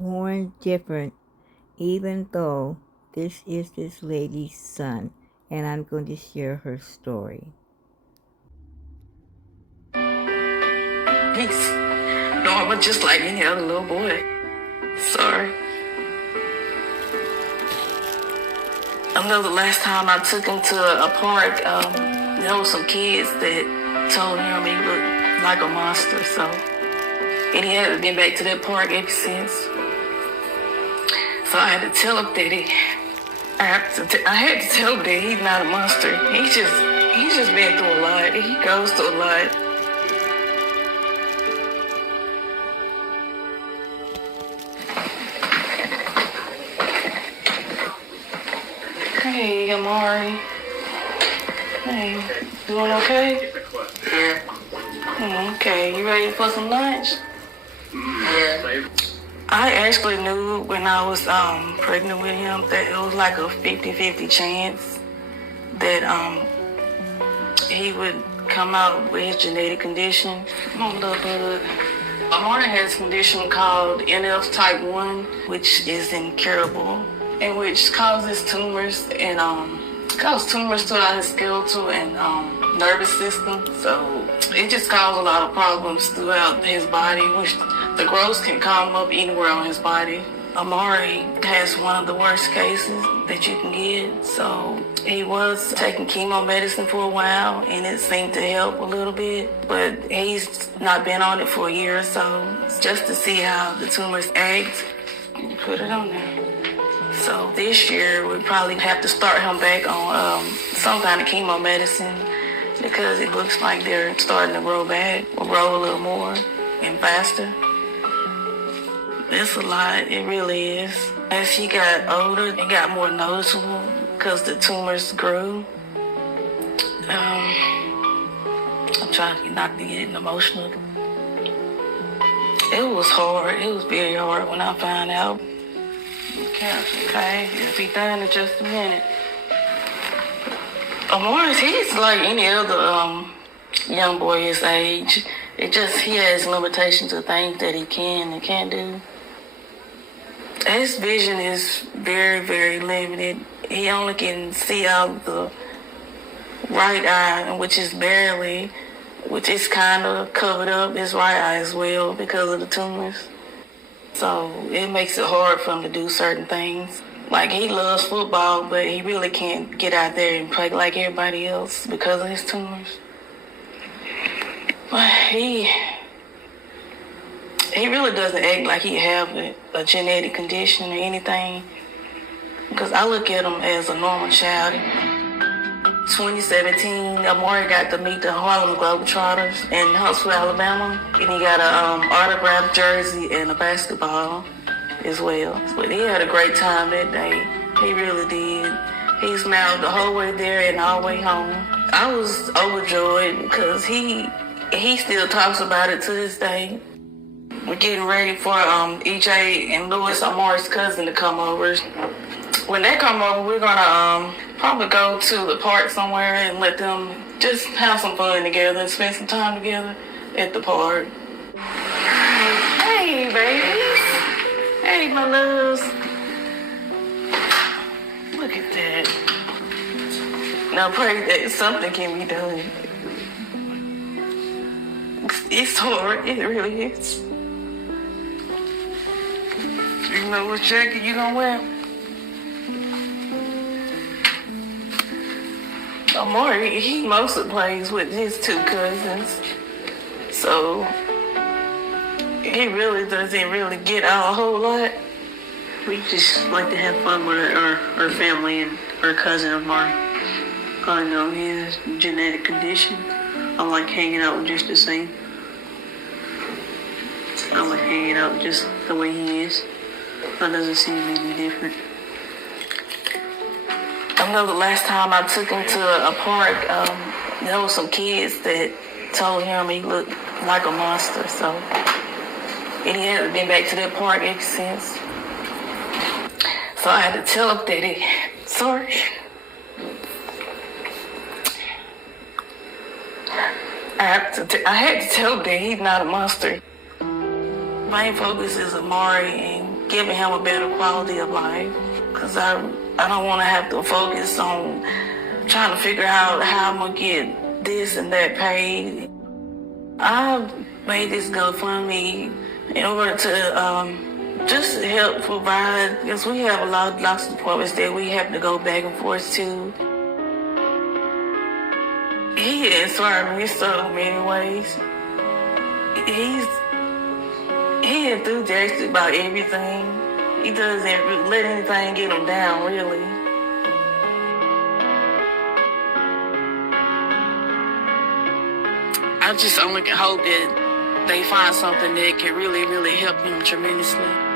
born different, even though this is this lady's son, and I'm going to share her story. He's normal, just like any other little boy. Sorry. I know the last time I took him to a park, there were some kids that told him he looked like a monster, so. And he hasn't been back to that park ever since. So I had to tell him that I had to tell him that he's not a monster. He's just been through a lot. He goes through a lot. Hey, Amari. Hey, doing okay? Yeah. Okay, you ready for some lunch? Yeah. I actually knew when I was pregnant with him that it was like a 50-50 chance that he would come out with his genetic condition. Come on, little bud. Amari has a condition called NF type 1, which is incurable, and which causes tumors and throughout his skeletal and nervous system. So it just caused a lot of problems throughout his body, which the growths can come up anywhere on his body. Amari has one of the worst cases that you can get. So he was taking chemo medicine for a while, and it seemed to help a little bit, but he's not been on it for a year or so, just to see how the tumors act. Put it on there. So this year we probably have to start him back on some kind of chemo medicine because it looks like they're starting to grow back or grow a little more and faster. It's a lot, it really is. As he got older, it got more noticeable because the tumors grew. I'm trying not to get emotional. It was hard, it was very hard when I found out. Okay, he'll be done in just a minute. Amari, he's like any other young boy his age. It just, he has limitations of things that he can and can't do. His vision is very, very limited. He only can see out the right eye, which is barely, which is kind of covered up, his right eye as well because of the tumors. So it makes it hard for him to do certain things. Like, he loves football, but he really can't get out there and play like everybody else because of his tumors. But he really doesn't act like he have a genetic condition or anything, because I look at him as a normal child. 2017, Amari got to meet the Harlem Globetrotters in Huntsville, Alabama, and he got an autographed jersey and a basketball as well. But he had a great time that day. He really did. He smiled the whole way there and all the way home. I was overjoyed because he still talks about it to this day. We're getting ready for EJ and Louis, Amari's cousin, to come over. When they come over, we're gonna probably go to the park somewhere and let them just have some fun together and spend some time together at the park. Hey, babies. Hey, my loves. Look at that. Now pray that something can be done. It's hard. It really is. You know what jacket you gonna wear? Amari, he mostly plays with his two cousins, so he really doesn't really get out a whole lot. We just like to have fun with our family and our cousin Amari. I know his genetic condition. I like hanging out with just the same. I like hanging out just the way he is. That doesn't seem any different. I know the last time I took him to a park, there were some kids that told him he looked like a monster, so. And he hasn't been back to that park ever since. So I had to tell him that sorry. I had to tell him that he's not a monster. main focus is Amari and giving him a better quality of life. Because I don't want to have to focus on trying to figure out how I'm going to get this and that paid. I made this GoFundMe in order to just help provide, because we have lots of appointments that we have to go back and forth to. He inspired me so many ways. He enthusiastic about everything. He doesn't let anything get him down, really. I just only can hope that they find something that can really, really help him tremendously.